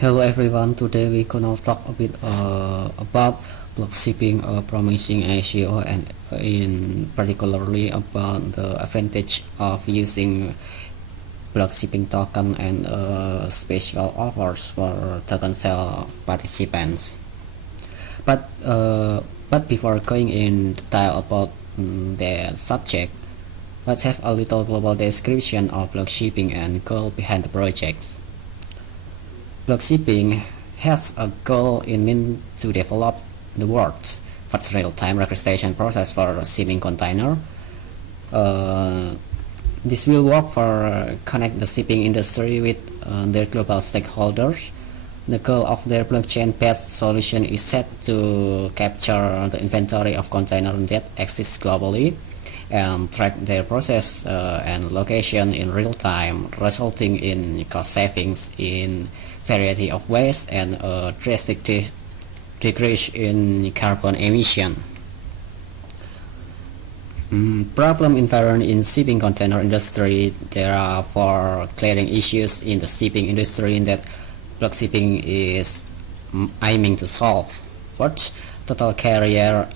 Hello everyone, today we gonna talk a bit about blockshipping, promising ICO, and in particularly about the advantage of using blockshipping token and special offers for token sale participants. But before going in detail about the subject, let's have a little global description of blockshipping and goal behind the projects. Blockshipping has a goal in mind to develop the world's first real-time registration process for shipping container. This will work for connect the shipping industry with their global stakeholders. The goal of their blockchain-based solution is set to capture the inventory of containers that exist globally and track their process and location in real time, resulting in cost savings in variety of ways and a drastic decrease in carbon emission. Problem inherent in shipping container industry. There are four glaring issues in the shipping industry that blockshipping is aiming to solve. First, total carrier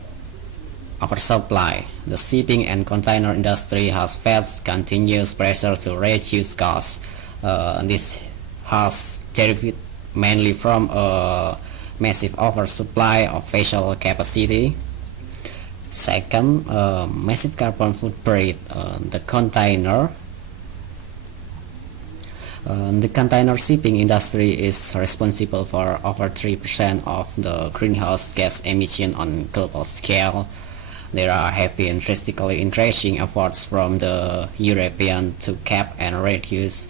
oversupply. The shipping and container industry has faced continuous pressure to reduce costs. This has derived mainly from a massive oversupply of vessel capacity. Second, massive carbon footprint. The container shipping industry is responsible for over 3% of the greenhouse gas emission on global scale. There are heavy and drastically increasing efforts from the European to cap and reduce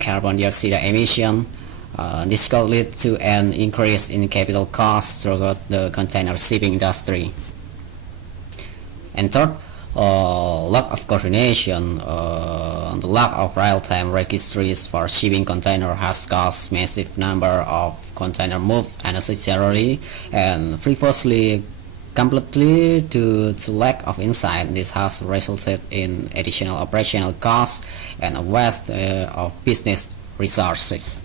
carbon dioxide emission. This could lead to an increase in capital costs throughout the container shipping industry. And third, lack of coordination. The lack of real-time registries for shipping container has caused massive number of container moved unnecessarily and frivolously, completely due to lack of insight. This has resulted in additional operational costs and a waste of business resources.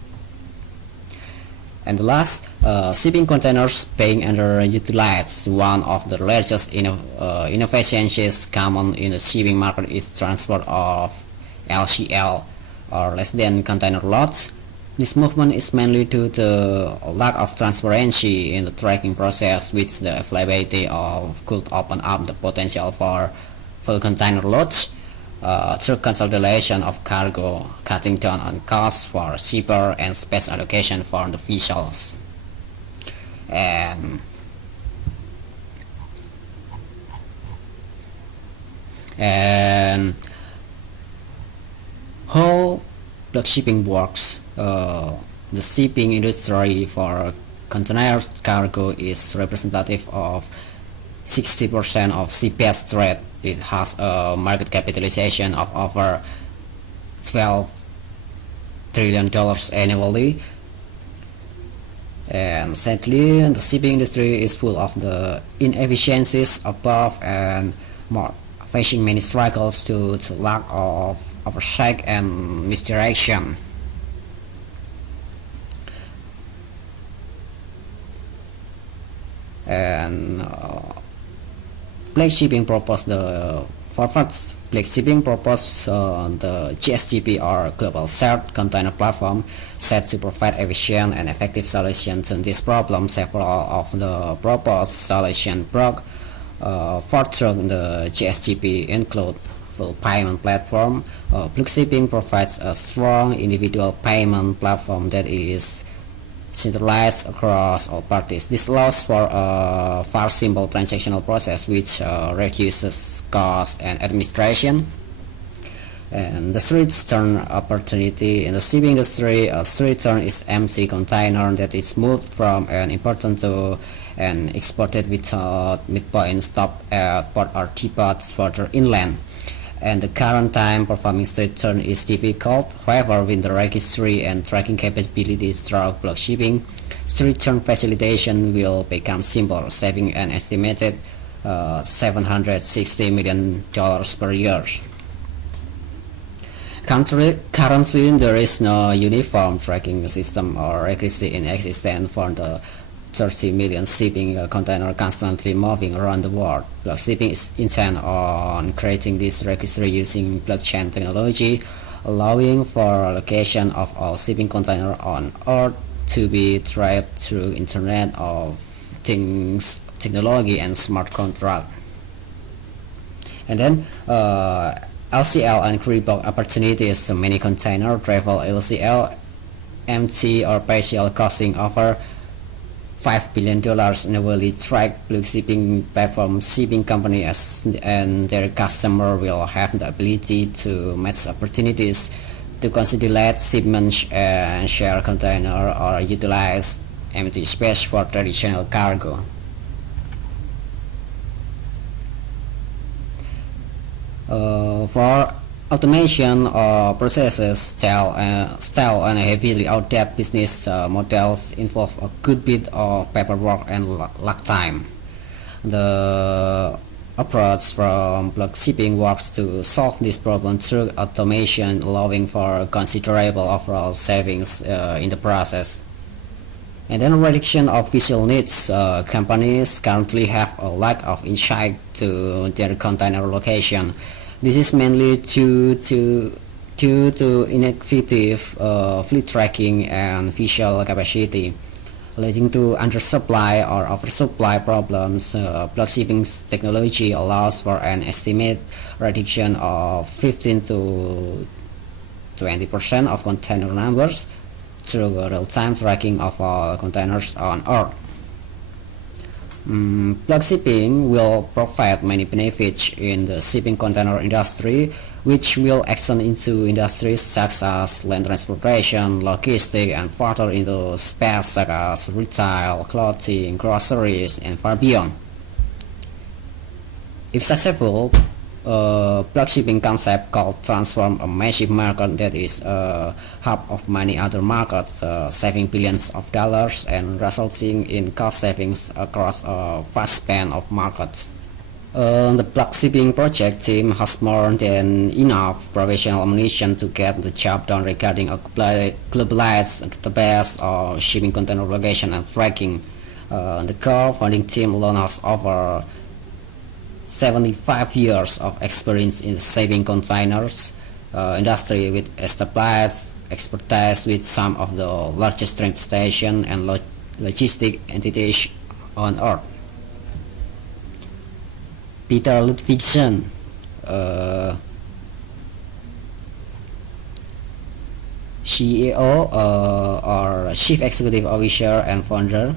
And the last, shipping containers being underutilized. One of the largest inefficiencies common in the shipping market is transport of LCL or less than container loads. This movement is mainly due to lack of transparency in the tracking process, which the availability of could open up the potential for full container loads through consolidation of cargo, cutting down on costs for shipper and space allocation for the vessels. And how blockshipping works. The shipping industry for container cargo is representative of 60% of CPS trade. It has a market capitalization of over $12 trillion annually. And sadly, the shipping industry is full of the inefficiencies above and more, facing many struggles to lack of oversight and misdirection. And Blockshipping proposed the the GSGP or Global Shared Container Platform set to provide efficient and effective solutions to this problem. Several of the proposed solutions brought forth through the GSGP include full payment platform. Blockshipping provides a strong individual payment platform that is centralized across all parties. This allows for a far simple transactional process which reduces cost and administration. And the third turn opportunity in the shipping industry. A third turn is MC container that is moved from an imported to and exported without midpoint stop at port or depots further inland. And the current time performing straight turn is difficult. However, with the registry and tracking capabilities through blockshipping, straight turn facilitation will become simple, saving an estimated $760 million per year. Currently, there is no uniform tracking system or accuracy in existence for the 30 million shipping containers constantly moving around the world. Blockshipping is intent on creating this registry using blockchain technology, allowing for location of all shipping containers on Earth to be tracked through Internet of Things technology and smart contract. And then LCL and pre-book opportunities. So many container travel LCL, empty or partial, costing over $5 billion annually. Track Blockshipping platform shipping companies and their customer will have the ability to match opportunities to consolidate shipments and share container or utilize empty space for traditional cargo. For automation or processes, style and heavily outdated business models involve a good bit of paperwork and lag time. The approach from Blockshipping works to solve this problem through automation, allowing for considerable overall savings in the process. And then reduction of visual needs. Companies currently have a lack of insight to their container location. This is mainly due to ineffective fleet tracking and visual capacity, leading to undersupply or oversupply problems. Blockshipping's technology allows for an estimate reduction of 15 to 20% of container numbers through real-time tracking of all containers on Earth. Blockshipping will provide many benefits in the shipping container industry, which will extend into industries such as land transportation, logistics, and further into space such as retail, clothing, groceries, and far beyond. If successful, Blockshipping concept could transform a massive market that is a hub of many other markets, saving billions of dollars and resulting in cost savings across a vast span of markets. The Blockshipping project team has more than enough professional ammunition to get the job done regarding a globalized database of shipping container location and tracking. The core founding team alone has over 75 years of experience in the shipping containers industry, with established expertise with some of the largest train stations and logistic entities on Earth. Peter Ludvigsen, CEO or Chief Executive Officer and Founder.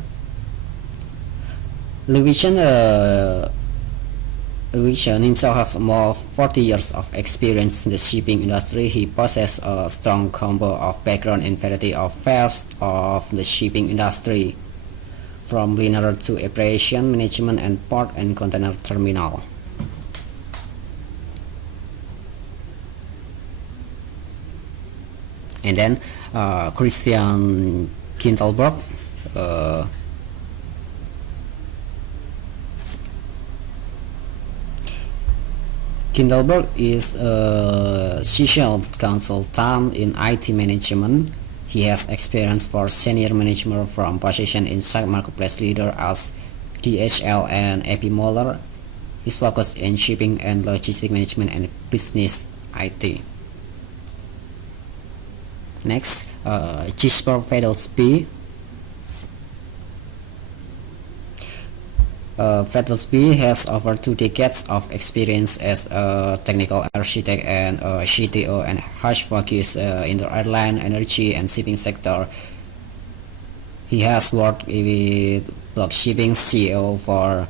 Ludvigsen himself has more 40 years of experience in the shipping industry. He possesses a strong combo of background in variety of fields of the shipping industry, from linear to operation management and port and container terminal. And then Christian Kintelberg, Kintelberg is a seasoned consultant in IT management. He has experience for senior management from position inside marketplace leader as DHL and AP Moller. His focus in shipping and logistic management and business IT. Next, Jesper Fedelsby. Fedelsby has over 2 decades of experience as a technical architect and a CTO, and has focused in the airline, energy, and shipping sector. He has worked with Blockshipping CEO for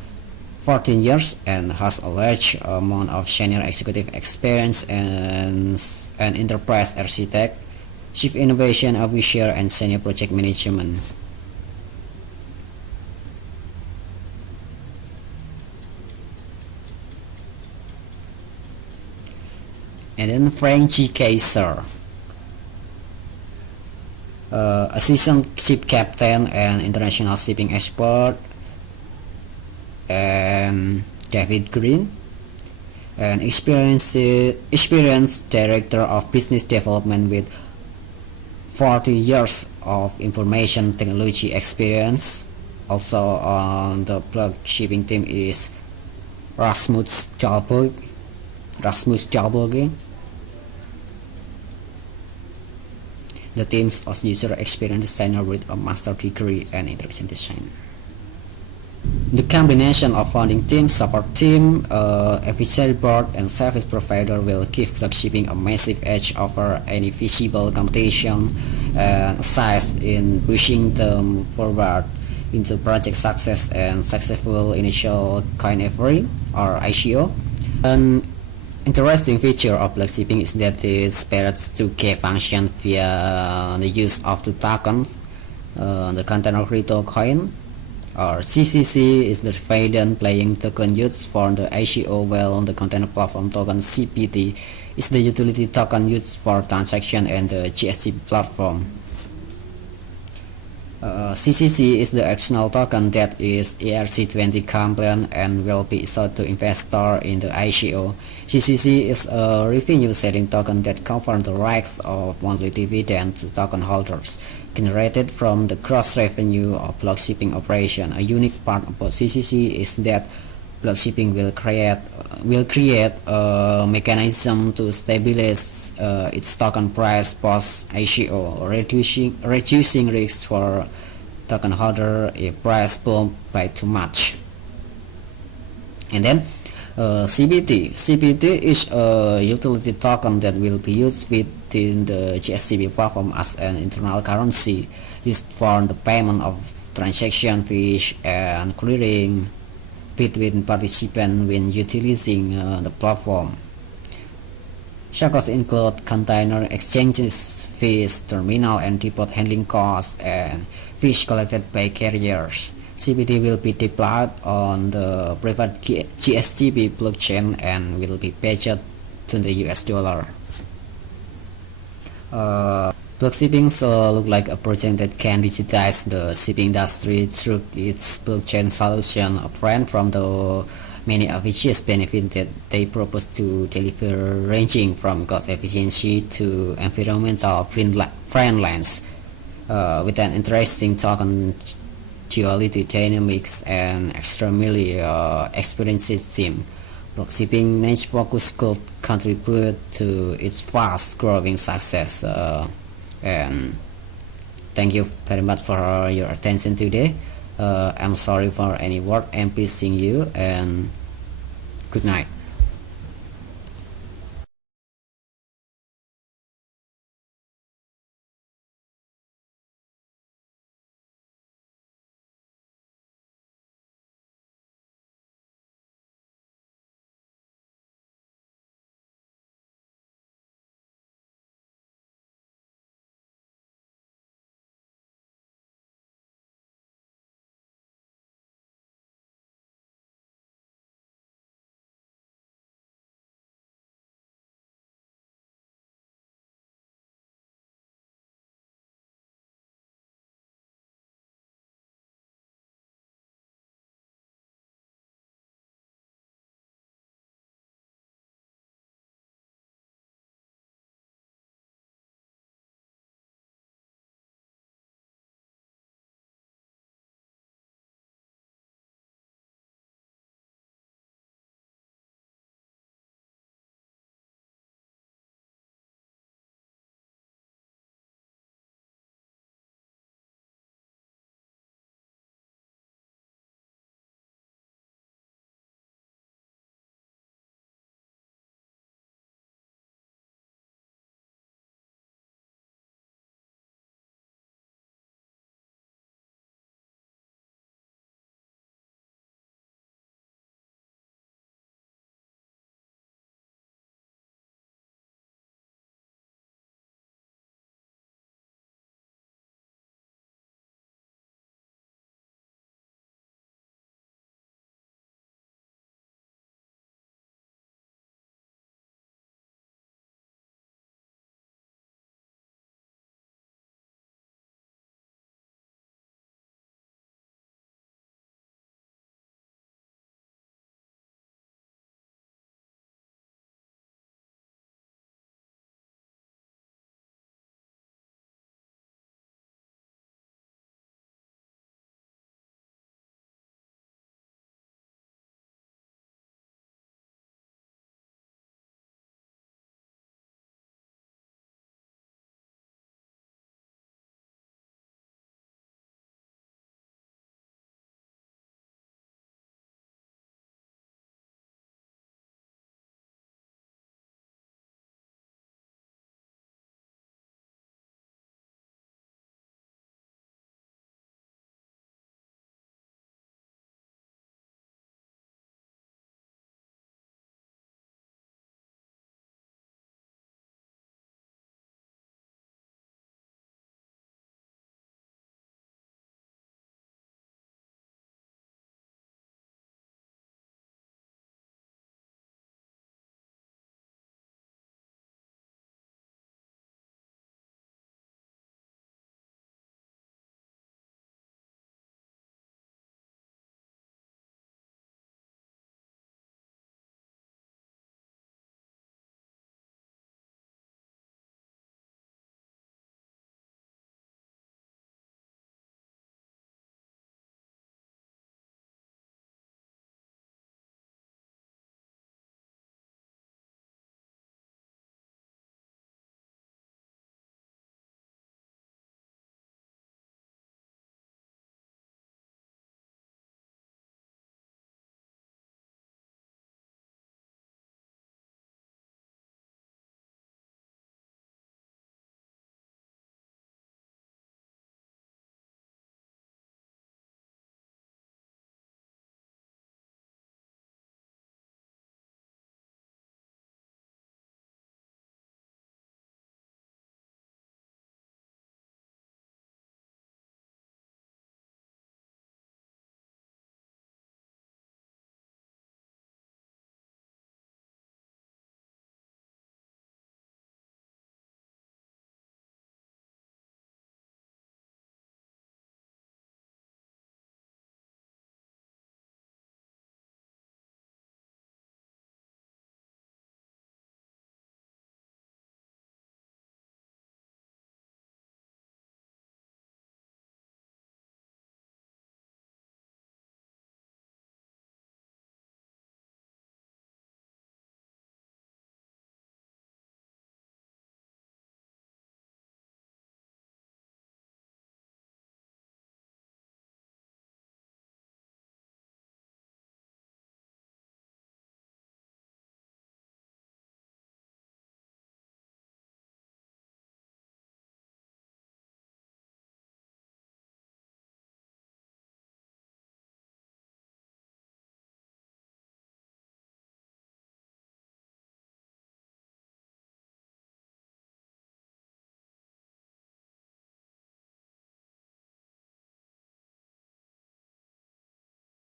14 years and has a large amount of senior executive experience and an enterprise architect, chief innovation officer, and senior project management. And then Frank G. Kaiser, a seasoned ship captain and international shipping expert. And David Green, An experienced director of business development with 40 years of information technology experience. Also on the Blockshipping team is Rasmus Dahlberg. Rasmus Dahlberg. The teams of user experience designer with a master degree in interaction design. The combination of founding team, support team, advisory board, and service provider will give Blockshipping a massive edge over any visible competition and size in pushing them forward into project success and successful initial coin offering or ICO. An interesting feature of Blockshipping is that it supports 2K function via the use of the tokens, the container crypto coin or CCC is the resident playing token used for the ICO, while the container platform token CPT is the utility token used for transaction and the GSTP platform. CCC is the additional token that is ERC20 compliant and will be issued to investor in the ICO. CCC is a revenue sharing token that covers the rights of monthly dividend to token holders generated from the gross revenue of Blockshipping operation. A unique part about CCC is that Blockshipping will create a mechanism to stabilize its token price post ICO, reducing risks for token holder if price bump by too much. And then CPT is a utility token that will be used within the GSTP platform as an internal currency used for the payment of transaction fees and clearing between participants when utilizing the platform. Costs include container exchanges fees, terminal and depot handling costs, and fees collected by carriers. CPT will be deployed on the private GSTP blockchain and will be pegged to the US dollar. Blockshipping look like a project that can digitize the shipping industry through its blockchain solution, a brand from the many obvious benefits that they propose to deliver, ranging from cost efficiency to environmental friendliness, with an interesting token duality dynamics and extremely experienced team. Blockshipping niche focus could contribute to its fast growing success. And thank you very much for your attention today. I'm sorry for any word I'm pleasing you, and good night.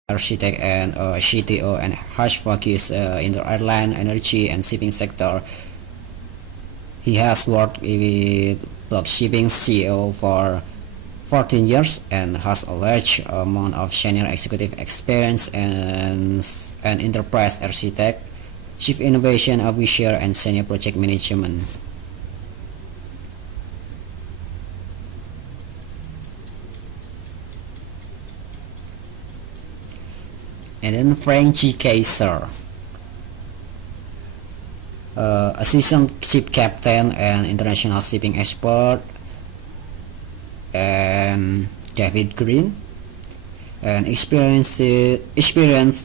architect and CTO and has focus in the airline, energy, and shipping sector. He has worked with Blockshipping CEO for 14 years and has a large amount of senior executive experience and an enterprise architect, chief innovation officer, and senior project management. And then Frank G. Kaiser, a seasoned ship captain and international shipping expert, and David Green, an experienced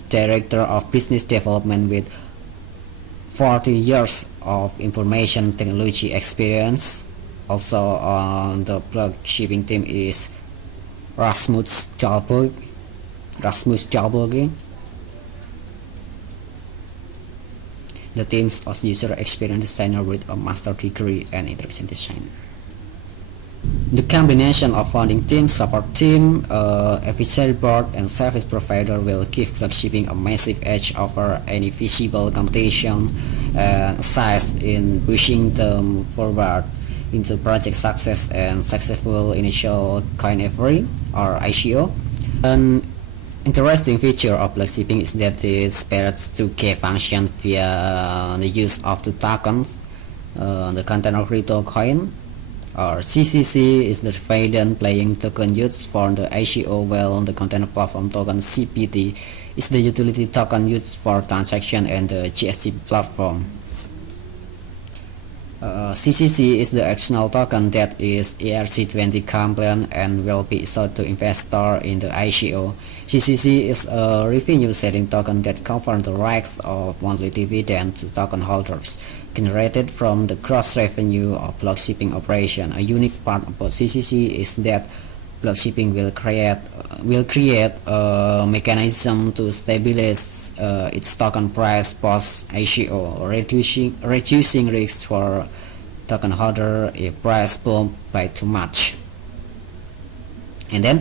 director of business development with 40 years of information technology experience. Also on the Blockshipping team is Rasmus Dahlberg. The team's user experience designer with a master degree in interaction design. The combination of founding team, support team, efficient board, and service provider will give Blockshipping a massive edge over any visible competition and size in pushing them forward into project success and successful initial coin offering or ICO. An interesting feature of Blockshipping is that it spreads to key function via the use of the tokens, the container crypto coin, or CCC is the resident playing token used for the ICO, while the container platform token CPT is the utility token used for transaction and the GST platform. CCC is the additional token that is ERC20 compliant and will be issued to investor in the ICO. CCC is a revenue setting token that covers the rights of monthly dividend to token holders generated from the gross revenue of Blockshipping operation. A unique part about CCC is that Blockshipping will create a mechanism to stabilize its token price post ICO, reducing risks for token holder if price bump by too much. And then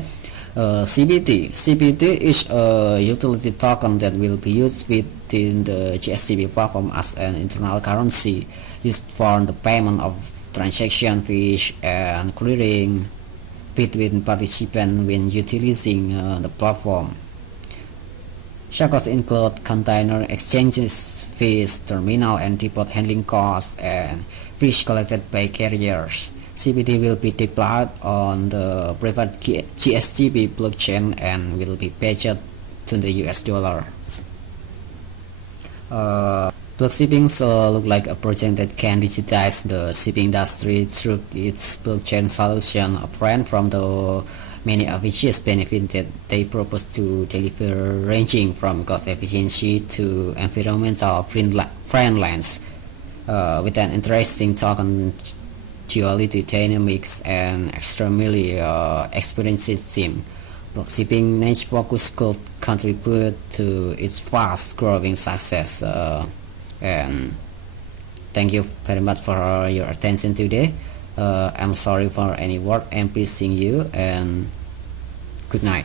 CPT is a utility token that will be used within the GSTB platform as an internal currency used for the payment of transaction fees and clearing between participants when utilizing the platform. Costs include container exchanges fees, terminal and depot handling costs, and fees collected by carriers. CPT will be deployed on the private GSTB blockchain and will be pegged to the US dollar. Blockshipping look like a project that can digitize the shipping industry through its blockchain solution, apart from the many obvious benefits that they propose to deliver, ranging from cost efficiency to environmental friendliness, with an interesting token duality dynamics and extremely experienced team. Blockshipping niche focus could contribute to its fast growing success. And thank you very much for your attention today. I'm sorry for any word I'm pleasing you, and good night.